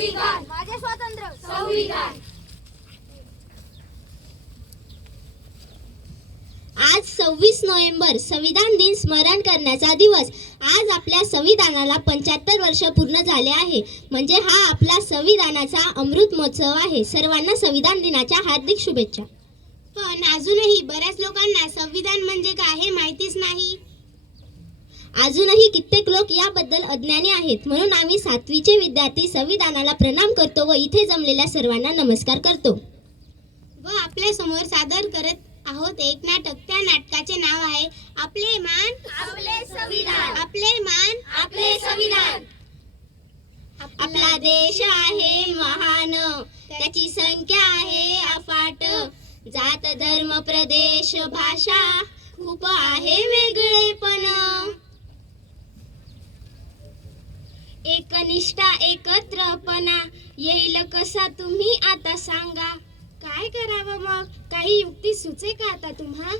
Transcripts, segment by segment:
संविधान, माझे स्वातंत्र्य संविधान. आज 26 नोव्हेंबर संविधान दिन स्मरण करण्याचा दिवस. आज आपल्या संविधानाला 75 वर्ष पूर्ण झाले आहे. म्हणजे हा आपला संविधानाचा अमृत महोत्सव आहे. सर्वांना संविधान दिनाच्या हार्दिक शुभेच्छा. पण अजूनही बऱ्याच लोकांना संविधान म्हणजे काय हे माहितीच नाही. अजूनही कित्येक लोक याबद्दल अज्ञानी आहेत. म्हणून आम्ही 7वीचे विद्यार्थी संविधानाला प्रणाम करतो व इथे जमलेल्या सर्वांना नमस्कार करतो. व आपल्या समोर सादर करत आहोत एक नाटक. त्या नाटकाचे नाव आहे आपले मान आपले संविधान, आपले मान आपले संविधान. आपला देश आहे महान, त्याची संख्या आहे अफाट. जात धर्म प्रदेश भाषा खूप आहे वेगळेपण. एकनिष्ठा एकत्रपणा येईल कसा तुम्ही आता सांगा. काय करावं मग, काही युक्ती सुचे का आता तुम्हा.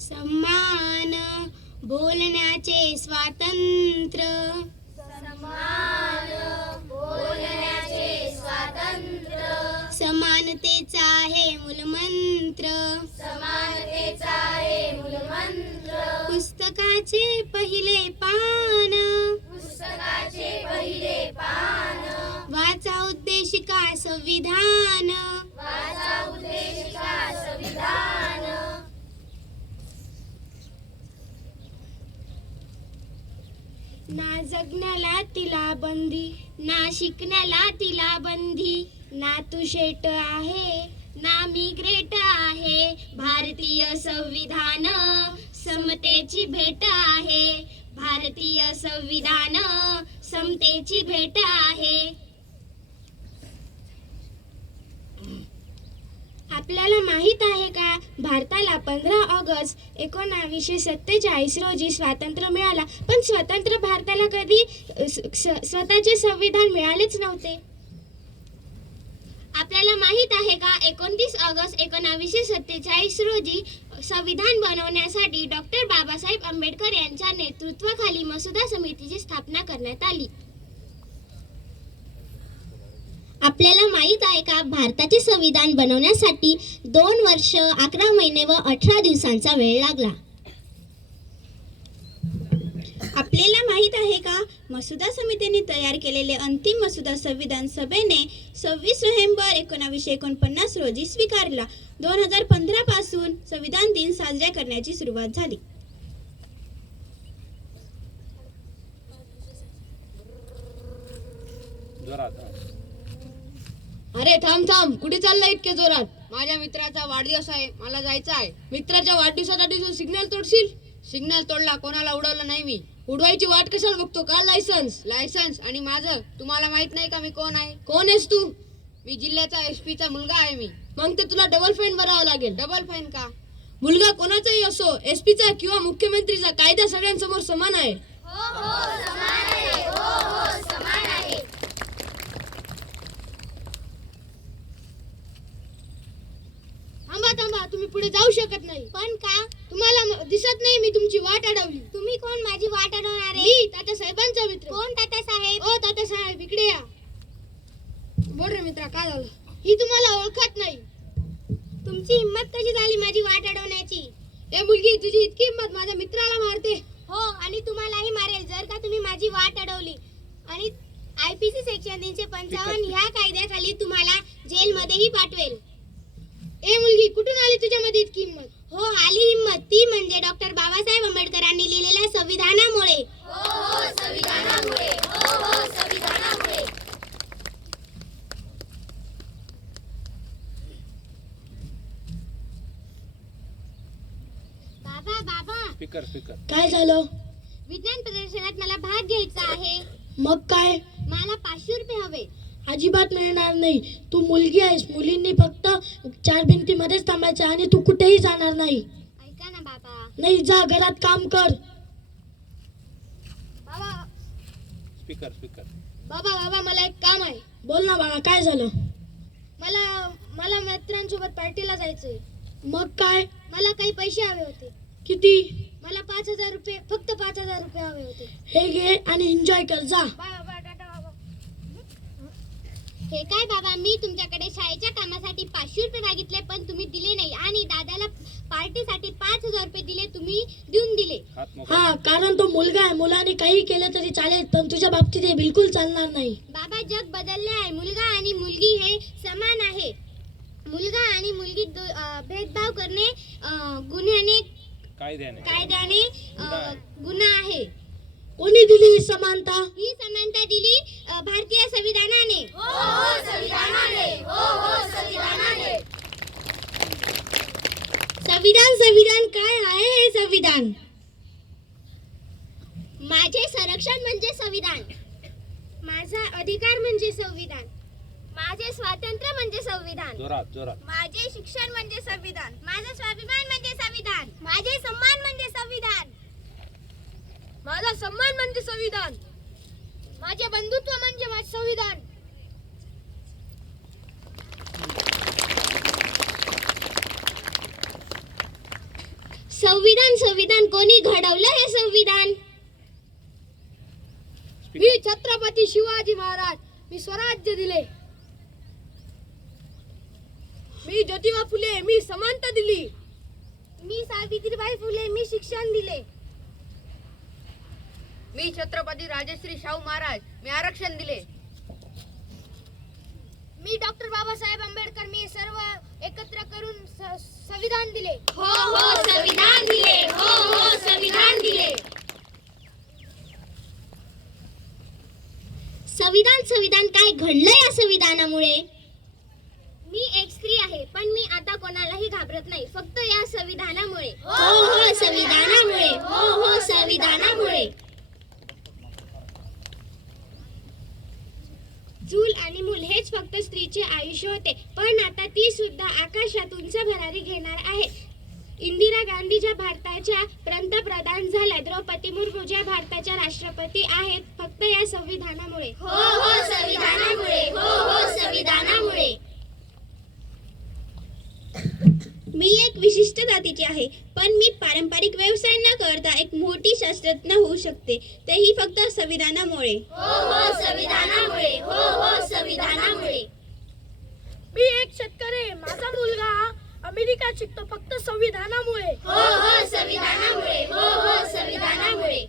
सन्मान बोलण्याचे स्वातंत्र्य, सन्मान बोलण्याचे स्वातंत्र्य, समानतेचा आहे मूलमंत्र. समानतेचा आहे मूलमंत्र. पुस्तकाचे पहिले पान, पुस्तकाचे पहिले पान. वाचा उद्देशिका संविधान. वाचा उद्देशिका संविधान. ना जगण्याला तिला बंदी, ना शिकण्याला तिला बंदी. ना तू शेट आहे ना मी ग्रेट आहे. भारतीय संविधान समतेची भेट आहे. भारतीय संविधान समतेची भेट आहे. आपल्याला माहित आहे का, भारताला 15 ऑगस्ट 1947 रोजी स्वातंत्र्य मिळाला. पण स्वतंत्र भारताला कधी स्वतःचे संविधान मिळालेच नव्हते. आपल्याला माहित आहे का, 29 ऑगस्ट 1947 रोजी संविधान बनवण्यासाठी डॉक्टर बाबासाहेब आंबेडकर यांच्या नेतृत्वाखाली मसुदा समितीची स्थापना करण्यात आली. आपल्याला माहित आहे का, भारताचे संविधान बनवण्यासाठी 2 वर्ष 11 महिने व 18 दिवसांचा वेळ लागला. आपल्याला माहित आहे का, मसुदा समितीने तयार केलेले अंतिम मसुदा संविधान सभेने 26 नोव्हेंबर 1949 रोजी स्वीकारला. 2015 पासून संविधान दिन साजरा करण्याची सुरुवात झाली. अरे थांब थांब, कुठे चालला इतक्या जोरात. माझ्या मित्राचा वाढदिवस आहे, मला जायचं आहे. मित्राच्या वाढदिवसासाठी तू सिग्नल तोडशील. सिग्नल तोडला, कोणाला उडवलं नाही मी. उडवायची वाट कशाला बघतो का. लायसन्स आणि माझं तुम्हाला माहित नाही का मी कोण आहे. कोण आहेस तू. मी जिल्ह्याचा SP चा मुलगा आहे मी. मग तर तुला डबल फाईन भरावं लागेल. डबल फाईन का. मुलगा कोणाचाही असो, SP चा किंवा मुख्यमंत्रीचा, कायदा सगळ्यांसमोर समान आहे. हो हो समान आहे. हो हो समान आहे. थांबा, तुम्ही पुढे जाऊ शकत नाही. पण का. तुम्हाला दिसत नाही मी तुमची वाट अडवली. तुम्ही कोण माझी वाट अडवणारे. मी तात्या साहेबांचा मित्र. कोण तात्यासाहेब. ओ तात्या साहेब इकडे या. बोल रे मित्रा, काय झालं. ही तुम्हाला ओळखत नाही. तुमची हिंमत कशी झाली माझी वाट अडवण्याची. ए मुलगी, तुझी इतकी हिंमत माझ्या मित्राला मारते. हो, आणि तुम्हालाही मारेल जर का तुम्ही माझी वाट अडवली. आणि IPC सेक्शन 355 ह्या कायद्याखाली तुम्हाला जेलमध्येही पाठवेल. ए मुलगी, कुठून आली तुझ्यामध्ये इतकी हिंमत. हो, आली हिंमत. ती म्हणजे डॉक्टर बाबासाहेब आंबेडकरांनी लिहिलेल्या संविधानामुळे. हो हो संविधानामुळे. हो हो संविधानामुळे. बाबा स्पीकर काय झालं. विज्ञान प्रदर्शनात मला भाग घ्यायचा आहे. मग काय. मला 500 रुपये हवे. अजिबात मिळणार नाही. तू मुलगी आहेस. मुलींनी फक्त 4 भिंतीमध्येच थांबायचं आणि तू कुठेही जाणार नाही. ऐका ना बाबा. नाही, जा घरात काम कर. बाबा स्पीकर बाबा मला एक काम आहे. बोल ना बाळा, काय झालं. मला मित्रांसोबत पार्टीला जायचंय. मग काय? मला काही पैसे हवे होते. किती? मला 5,000 रुपये, फक्त 5,000 रुपये हवे होते. हे घे आणि एन्जॉय कर जा. हे काय बाबा, मी तुमच्याकडे शाळेच्या कामासाठी 500 रुपये मागितले पण तुम्ही दिले नाही आणि दादाला पार्टीसाठी 5,000 रुपये दिले, तुम्ही देऊन दिले. हात मोकळा. हा, कारण तो मुलगा आहे. मुलाने काही केलं तरी चालेल, पण तुझ्या बाबतीत हे बिलकुल चालणार नाही. बाबा, जग बदलले आहे. मुलगा आणि मुलगी हे समान आहे. मुलगा आणि मुलगी भेदभाव करणे गुन्ह्याने कायद्याने गुन्हा आहे. कोणी दिली ही समानता? ही समानता दिली भारतीय संविधानाने. हो हो संविधानाने. हो हो संविधानाने. संविधान संविधान काय आहे हे संविधान? माझे संरक्षण म्हणजे संविधान. माझा अधिकार म्हणजे संविधान. माझे स्वातंत्र्य म्हणजे संविधान. जोरात जोरात. माझे शिक्षण म्हणजे संविधान. माझा स्वाभिमान म्हणजे संविधान. माझे सन्मान म्हणजे संविधान. माझा सन्मान म्हणजे संविधान. माझे बंधुत्व म्हणजे माझे संविधान. संविधान संविधान कोणी घडवलं हे संविधान? मी छत्रपती शिवाजी महाराज. मी स्वराज्य दिले. मी ज्योतिबा फुले. मी समानता दिली. मी सावित्रीबाई फुले. मी शिक्षण दिले. मी छत्रपती राजश्री शाहू महाराज. मी आरक्षण दिले. मी डॉक्टर बाबासाहेब आंबेडकर. मी सर्व एकत्र करून संविधान दिले. हो हो संविधान दिले. हो हो संविधान दिले. संविधान संविधान काय घडलं या संविधानामुळे? मी एक स्त्री आहे पण मी आता कोणालाही घाबरत नाही, फक्त या संविधानामुळे. हो हो संविधानामुळे. हो हो संविधानामुळे. चूल आणि मूल हेच फक्त स्त्रीचे आयुष्य होते, पण आता ती सुद्धा आकाशात उंच भरारी घेणार आहे. इंदिरा गांधी ज्या भारताच्या पंतप्रधान झाल्या, द्रौपदी मुर्मू ज्या भारताच्या राष्ट्रपती आहेत, फक्त या संविधानामुळे. हो हो संविधानामुळे. हो हो संविधानामुळे. मी एक विशिष्ट जातीची आहे, पण मी पारंपरिक व्यवसाय न करता एक मोठी शास्त्रज्ञ होऊ शकते, तेही फक्त संविधानामुळे. हो हो संविधानामुळे. हो हो संविधानामुळे. मी एक शेतकरी आहे. माझा मुलगा अमेरिकात शिकतो फक्त संविधानामुळे. हो हो संविधानामुळे. हो हो संविधानामुळे.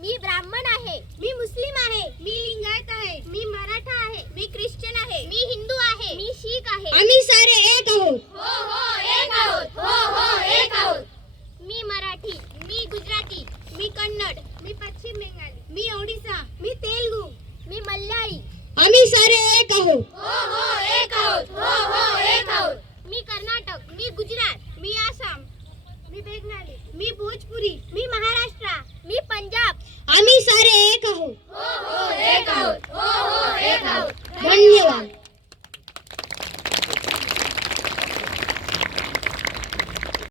मी ब्राह्मण आहे. मी मुस्लिम आहे. मी लिंगायत आहे. मी मराठा आहे. मी ख्रिश्चन आहे. मी हिंदू आहे. मी शीख आहे. आम्ही सारे एक आहोत. हो हो एक आहोत. हो हो एक आहोत. मी मराठी. मी गुजराती. मी कन्नड. मी पश्चिम बंगाली. मी ओडिसा. मी तेलुगू. मी मल्याळी. आम्ही सारे एक आहोत. हो हो एक आहोत. हो हो एक आहोत. मी कर्नाटक. मी गुजरात. मी आसाम. मी बेंगाली. मी भोजपुरी. मी महाराष्ट्र. मी पंजाब.